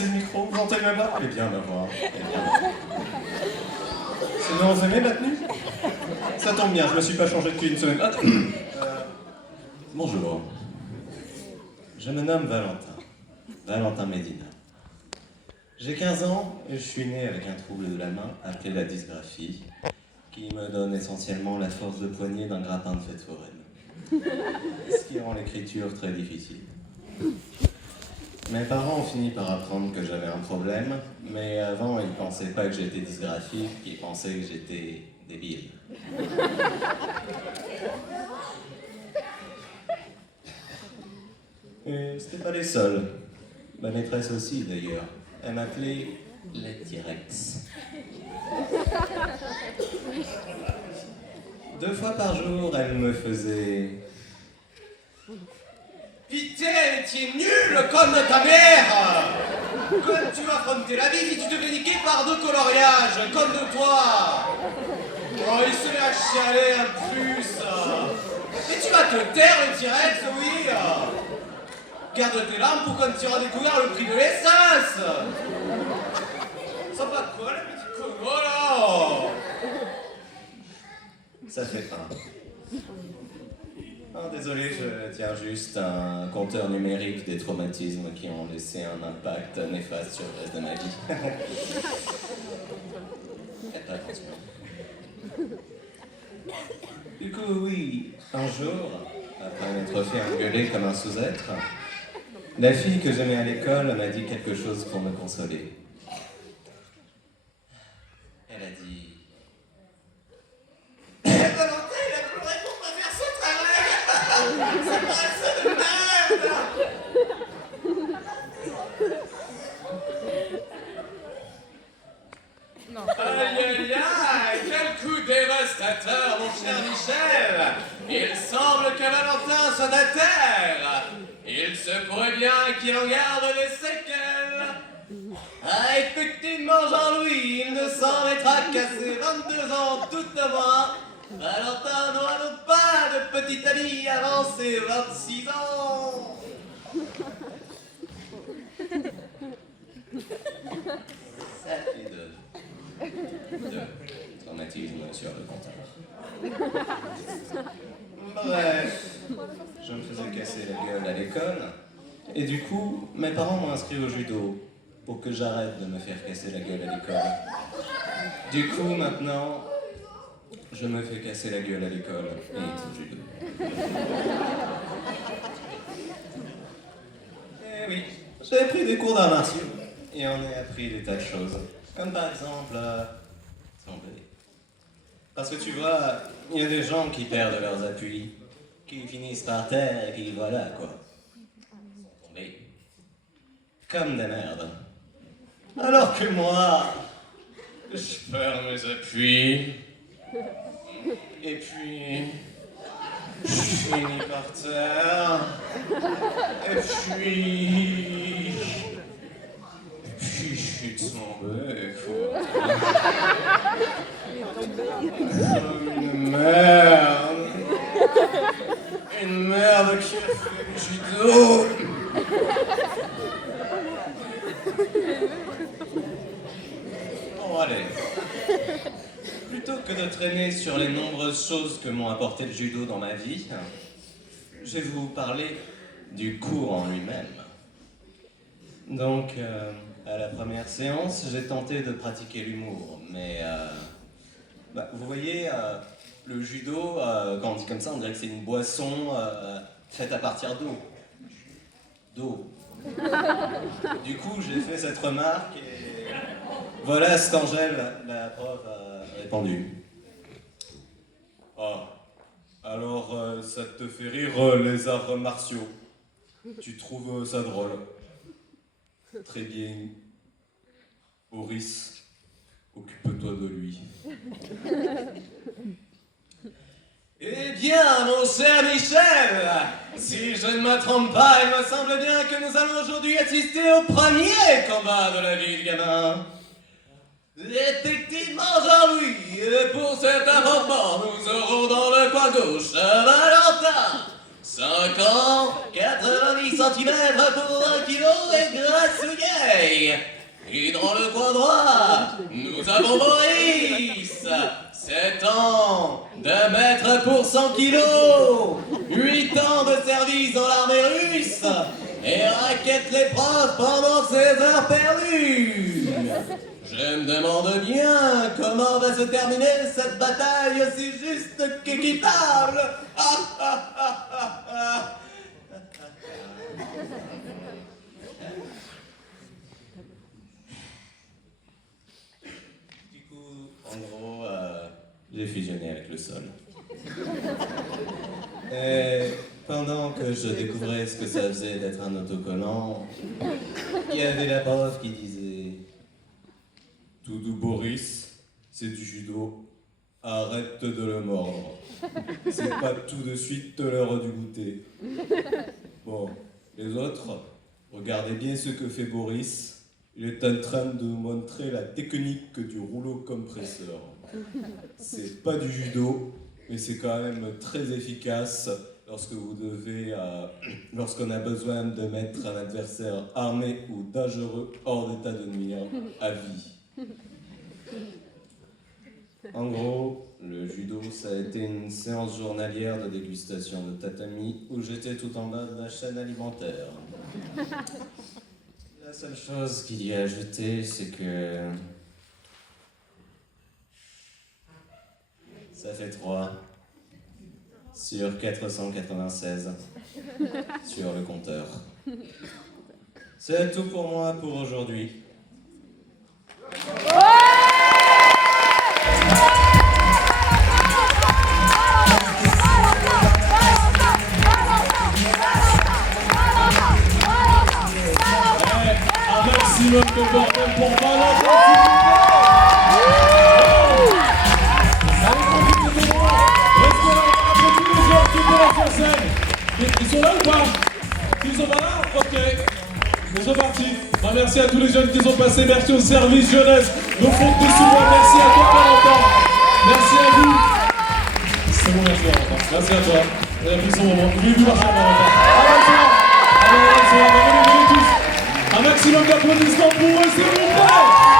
casser le micro, vous entendez ma voix? Eh bien, ma voix. Sinon, vous aimez ma tenue? Ça tombe bien, je me suis pas changé depuis une semaine. Bonjour. Je me nomme Valentin. Valentin Medina. J'ai 15 ans et je suis né avec un trouble de la main appelé la dysgraphie, qui me donne essentiellement la force de poignée d'un grappin de fête foraine. Ce qui rend l'écriture très difficile. Mes parents ont fini par apprendre que j'avais un problème, mais avant, ils pensaient pas que j'étais dysgraphique, ils pensaient que j'étais débile. Et c'était pas les seuls. Ma maîtresse aussi, d'ailleurs. Elle m'appelait la T-Rex. 2 fois par jour, elle me faisait... Putain, tu es nul comme ta mère! Comme tu vas affronter la vie si tu te fais niquer par 2 coloriages, comme de toi! Oh, il se met à chialer en plus! Et tu vas te taire, le T-Rex, oui! Garde tes larmes pour quand tu auras découvert le prix de l'essence! Ça va quoi, la petite conne? Voilà! Ça fait peur. Oh, désolé, je tiens juste un compteur numérique des traumatismes qui ont laissé un impact néfaste sur le reste de ma vie. Faites pas attention. Du coup, oui, un jour, après m'être fait engueuler comme un sous-être, la fille que j'aimais à l'école m'a dit quelque chose pour me consoler. Elle a dit... Valentin, il a pleuré pour pas faire son travail! Ça paraissait de merde! Non. Aïe aïe aïe! Quel coup dévastateur, mon cher Michel! Il semble que Valentin soit à terre! Il se pourrait bien qu'il en garde des séquelles! Ah, effectivement, Jean-Louis, il ne s'en mettra qu'à ses 22 ans tout de moi! Valentin n'aura donc pas de petit ami avant ses 26 ans! Ça fait deux traumatismes sur le compteur. Bref, je me faisais casser la gueule à l'école, et du coup, mes parents m'ont inscrit au judo, pour que j'arrête de me faire casser la gueule à l'école. Du coup, maintenant, je me fais casser la gueule à l'école et au judo. Eh oui, j'ai pris des cours d'arts martiaux, et on a appris des tas de choses, comme par exemple, tomber. Parce que tu vois, il y a des gens qui perdent leurs appuis, qui finissent par terre et puis voilà quoi. Tomber. Comme des merdes. Alors que moi, je perds mes appuis. Et puis, je finis par terre. Et puis je suis tombé, quoi. Une merde. Une merde qui a fait du judo. Bon, allez. Plutôt que de traîner sur les nombreuses choses que m'ont apporté le judo dans ma vie, je vais vous parler du cours en lui-même. Donc, à la première séance, j'ai tenté de pratiquer l'humour, mais vous voyez, le judo, quand on dit comme ça, on dirait que c'est une boisson faite à partir d'eau. D'eau. Du coup, j'ai fait cette remarque et voilà ce qu'Angèle, la prof, a répondu. Ah, alors ça te fait rire les arts martiaux. Tu trouves ça drôle. Très bien. Boris, occupe-toi de lui. Eh bien, mon cher Michel, si je ne me trompe pas, il me semble bien que nous allons aujourd'hui assister au premier combat de la vie du gamin. Effectivement, Jean-Louis, et pour cet affrontement, nous aurons dans le coin gauche Valentin, 5 ans, 90 centimètres pour 1 kilo et grassouillet. Et dans le coin droit, nous avons Maurice, 7 ans, 2 mètres pour 100 kilos, 8 ans de service dans l'armée russe, et raquette les profs pendant ses heures perdues. Je me demande bien comment va se terminer cette bataille aussi juste qu'équitable. Du coup, en gros, j'ai fusionné avec le sol. Et pendant que je découvrais ce que ça faisait d'être un autocollant, il y avait la prof qui disait: Doudou Boris, c'est du judo, arrête de le mordre. C'est pas tout de suite l'heure du goûter. Bon, les autres, regardez bien ce que fait Boris. Il est en train de montrer la technique du rouleau compresseur. C'est pas du judo, mais c'est quand même très efficace lorsqu'on a besoin de mettre un adversaire armé ou dangereux hors d'état de nuire à vie. En gros, le judo, ça a été une séance journalière de dégustation de tatami où j'étais tout en bas de la chaîne alimentaire. La seule chose qu'il y a à ajouter, c'est que ça fait 3 sur 496 sur le compteur. C'est tout pour moi pour aujourd'hui. Un maximum de bordel pour Valentin. Allez, profitez de moi. Restez là, après tous les joueurs qui sont sur scène. Ils sont là ou pas? Ils sont pas là? Ok. Ils sont partis. Bah, merci à tous les jeunes qui sont passés. Merci au service jeunesse. Nos fonds de soutien. Merci à toi, Valentin. Merci à vous. C'est bon, merci Valentin. Merci à toi. On a pris son moment. Vive Valentin. Allez, venez tous. Un maximum d'applaudissements pour eux, s'il vous plaît.